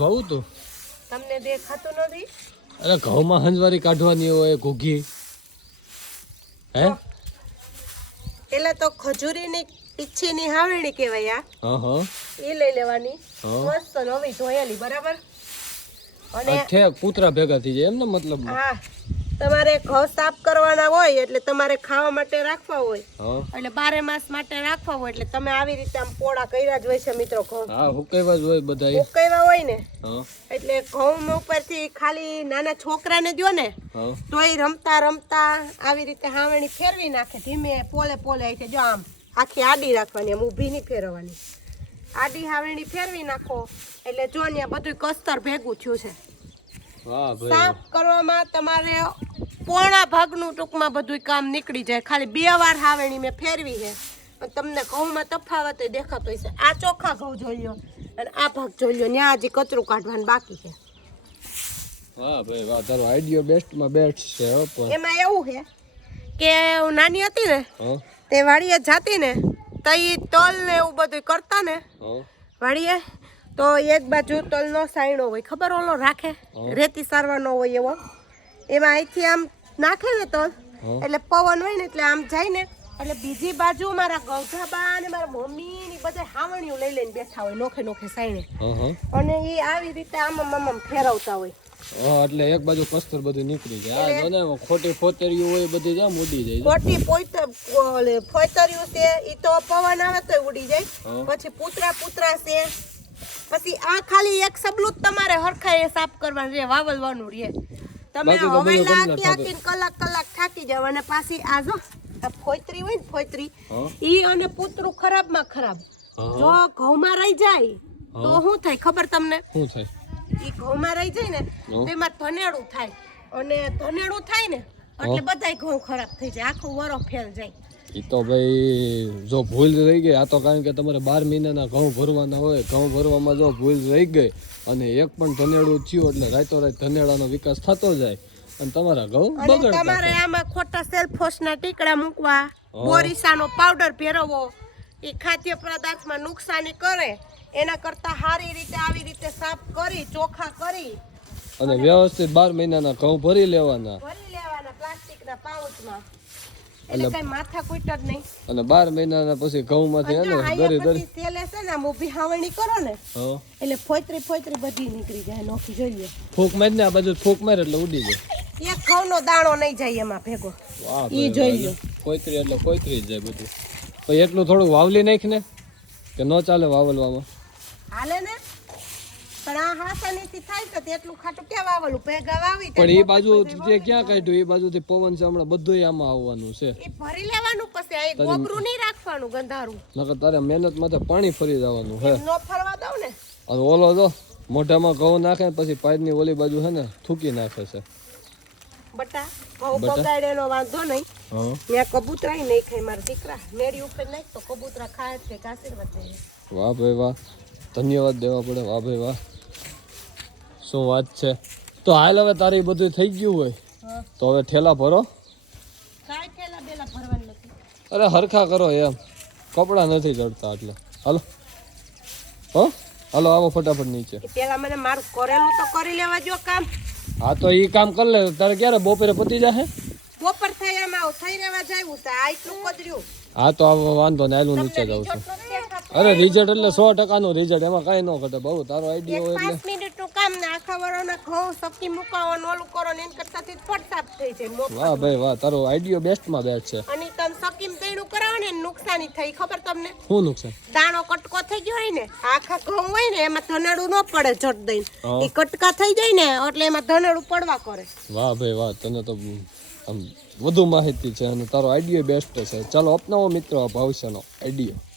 ભાવું તો તમને દેખાતું નથી? અરે ઘઉંમાં હંજવારી કાઢવાની હોય ઘૂઘી હે પેલા તો ખજૂરીની પીછીની હાવણી કહેવાય હા એ લઈ લેવાની મસ્ત નવી ધોયેલી બરાબર અને ઠેક કૂતરા ભેગા થઈ જાય એમ ને મતલબ હા તમારે ઘઉં સાફ કરવાના હોય એટલે તમારે ખાવા માટે રાખવા હોય એટલે 12 માસ માટે રાખવા હોય એટલે તમે આવી રીતે આમ પોળા કર્યા જ હોય છે મિત્રો ઘઉં હા હુકાવ્યા જ હોય બધાય હુકાવ્યા હોય ને એટલે ઘઉં ઉપરથી ખાલી નાના છોકરાને દ્યો ને તોય રમતા રમતા આવી રીતે હાવણી ફેરવી નાખે ધીમે પોલે પોલે આવી જો આમ આખી આડી રાખવાની આમ ઊભી નહીં ફેરવવાની આડી હાવણી ફેરવી નાખો એટલે જો ને બધું કસ્તર ભેગું થયું છે સાફ કરવામાં તમારે પોણા ભાગનું ટૂંકમાં બધું કામ નીકળી જાય ખાલી 2 વાર હાવણી મેં ફેરવી છે પણ તમને ઘઉંમાં તફાવત દેખાતો હશે આ ચોખ્ખા ઘઉં જોઈ લો અને આ ભાગ જોઈ લો ત્યાં હજી કચરું કાઢવાનું બાકી છે વાહ ભાઈ વાહ તારો આઈડિયો બેસ્ટમાં બેસ્ટ છે એમાં એવું છે કે હું નાની હતી ને તે વાડીએ જાતી ને તઈ તલ ને એવું બધું કરતા ને વાડીએ તો એક બાજુ તલનો સાયણો હોય ખબર ઓલો રાખે રેતી સારવાનો હોય એવો એમાં અહીંથી આમ નાખે ને તલ એટલે પવન હોય ને એટલે આમ જાય ને એટલે બીજી બાજુ મારા ગૌધાબા અને મારા મમ્મી ની બધા હાવણીઓ લઈ લઈને બેઠા હોય નોખે નોખે સાયણે અને એ આવી રીતે આમ આમ ફેરવતા હોય એટલે એક બાજુ કસ્તર બધું નીકળી જાય આ જોને ખોટી ફોતરીઓ હોય બધી જામ ઉડી જાય ખોટી ફોતરીઓ છે ઈ તો પવન આવે તો ઉડી જાય પછી પૂતરા છે પછી આ ખાલી એક સબલું તમારે હરખાએ સાફ કરવાનું રે વાવલવાનું રે તમે હવેલા આખી કલાક થાકી જાવ અને પાછી આ જો આ ફોતરી હોય ને ફોતરી ઈ અને પૂતરું ખરાબમાં ખરાબ જો ઘઉંમાં રહી જાય તો શું થાય ખબર તમને શું થાય ઈ ઘઉંમાં રહી જાય ને તેમાં ધનેડું થાય અને ધનેડું થાય ને એટલે બધાય ઘઉં ખરાબ થઈ જાય આખું વરો ફેલ જાય ઈ તો ભાઈ જો ભૂલ રહી ગઈ આ તો કારણ કે તમારે 12 મહિનાના ઘઉં ભરવાના હોય ઘઉં ભરવામાં જો ભૂલ રહી ગઈ અને એક પણ ધનેડું થયું એટલે રાતોરાત ધનેડાનો વિકાસ થતો જાય અને તમારા ઘઉં બગડતા તમારે આમાં ખોટા સેલ્ફોસના ટીકડા મૂકવા બોરીસાનો પાવડર ભેરવવો એ ખાદ્ય પદાર્થમાં નુકસાની કરે એના કરતા સારી રીતે આવી રીતે સાફ કરી ચોખ્ખા કરી અને વ્યવસ્થિત 12 મહિનાના ઘઉં ભરી લેવાના પ્લાસ્ટિકના પાઉચમાં એટલે કઈ માથા કૂટ જ નહીં અને 12 મહિનાના પછી ઘઉંમાંથી હે ને દરી તેલે છે ને ઊભી હાવણી કરો ને એટલે ફોતરી બધી નીકળી જાય નોખી જોઈએ ફૂંક માર ને આ બાજુ ફૂંક માર એટલે ઉડી જાય એક ઘઉંનો દાણો નહીં જાય એમાં ભેગો ઈ જોઈ લો ફોતરી એટલે ફોતરી જ જાય બધું તો એટલું થોડું વાવલી નાખ ને કે ન ચાલે વાવલવામાં હાલે ને પણ આ હાસાનીથી થાય તો તેટલું ખાટું ક્યાં વાવલું ભેગા વાવી પણ એ બાજુ જે ક્યાં કાઢ્યું એ બાજુથી પવન છે હમણાં બધું આમાં આવવાનું છે એ ભરી લેવાનું પછી આ ગોબરું નહીં રાખવાનું ગંધારું નકર તારે મહેનત માં પાણી ફરી જવાનું હે નો ફરવા દઉં ને અને ઓલો જો મોઢામાં ઘઉં નાખે પછી પાયની ઓલી બાજુ હે ને થૂકી નાખે છે બટા ઘઉં બગાડેનો વાંધો નહીં ત્યાં કબૂતરા નહીં ખાય મારા દીકરા મેળી ઉપર નાખ તો કબૂતરા ખાય છે આશીર્વાદ દે વાહ ભાઈ વાહ ધન્યવાદ દેવા પડે વાહ ભાઈ વાહ શું વાત છે તો હાલ હવે તારી બધું થઈ ગયું હોય તો હવે ઠેલા ભરો કાઈ ઠેલા બેલા ભરવાનું નથી અરે હરખા કરો એમ કપડા નથી ચડતા એટલે હાલો હાલો આવો ફટાફટ નીચે પેલા મને મારું કરેલું તો કરી લેવા જો કામ હા તો ઈ કામ કરી લે તારે ક્યારે બપોરે પતી જાહે બપોર થઈ એમાં થઈ રહેવા જાયું તો આ એટલું કદર્યું હા તો વાંધો ને આયલું નીચે જાઉં છું અરે રિઝલ્ટ એટલે 100% નું રિઝલ્ટ એમાં કઈ ન ઘટે બહુ તારો આઈડિયા હોય એટલે 5 મિનિટ નું કામ ને આખા વરોના ઘઉં સકી મુકાવવાનું ઓલું કરો ને એન કરતાથી ફટસાપ થઈ જાય વાહ ભાઈ વાહ તારો આઈડિયા બેસ્ટ માં બેસ્ટ છે અને તમે સકીમ તેણું કરાવો ને નુકસાની થઈ ખબર તમને શું નુકસાન દાણો કટકો થઈ ગયો હોય ને આખા ઘઉં હોય ને એમાં ધનેડું ન પડે જટ દઈને એ કટકા થઈ જાય ને એટલે એમાં ધનેડું પડવા કરે વાહ ભાઈ વાહ તને તો આમ વધુ માહિતી છે અને તારો આઈડિયા બેસ્ટ છે ચાલો અપનાવો મિત્રો આ ભવિષ્યનો આઈડિયા